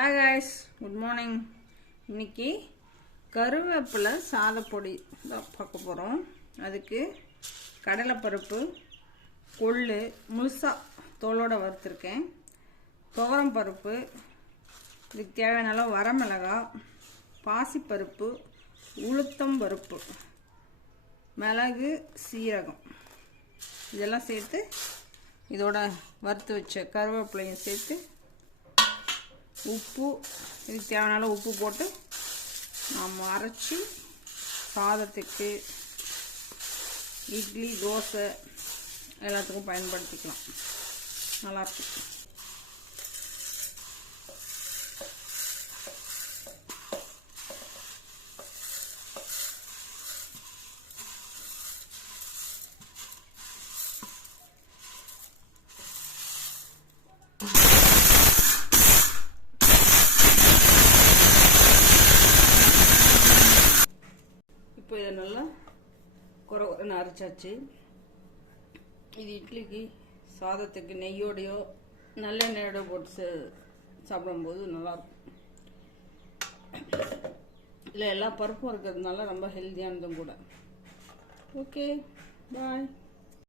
Hi guys, good morning. இன்னைக்கு கருவேப்பிலை சாதப்பொடி தான் பார்க்க போகிறோம். அதுக்கு கடலைப்பருப்பு, கொள்ளு முழுசாக தோலோடு வறுத்துருக்கேன், துவரம் பருப்பு, இதுக்கு தேவையான அளவு வரமிளகாய், பாசிப்பருப்பு, உளுத்தம் பருப்பு, மிளகு, சீரகம் இதெல்லாம் சேர்த்து இதோட வறுத்து வச்ச கருவேப்பிலையும் சேர்த்து உப்பு, இதுக்கு தேவையான உப்பு போட்டு நாம் அரைச்சி சாதத்துக்கு, இட்லி, தோசை எல்லாத்துக்கும் பயன்படுத்திக்கலாம். நல்லாயிருக்கும். இப்போ இதை நல்லா குறை அரைச்சாச்சு. இது இட்லிக்கு, சாதத்துக்கு நெய்யோடையோ நல்லெண்ணெயோட போட்டு சாப்பிடும்போது நல்லாயிருக்கும். இல்லை எல்லா பருப்பும் இருக்கிறதுனால ரொம்ப ஹெல்த்தியானதும் கூட. ஓகே, பாய்.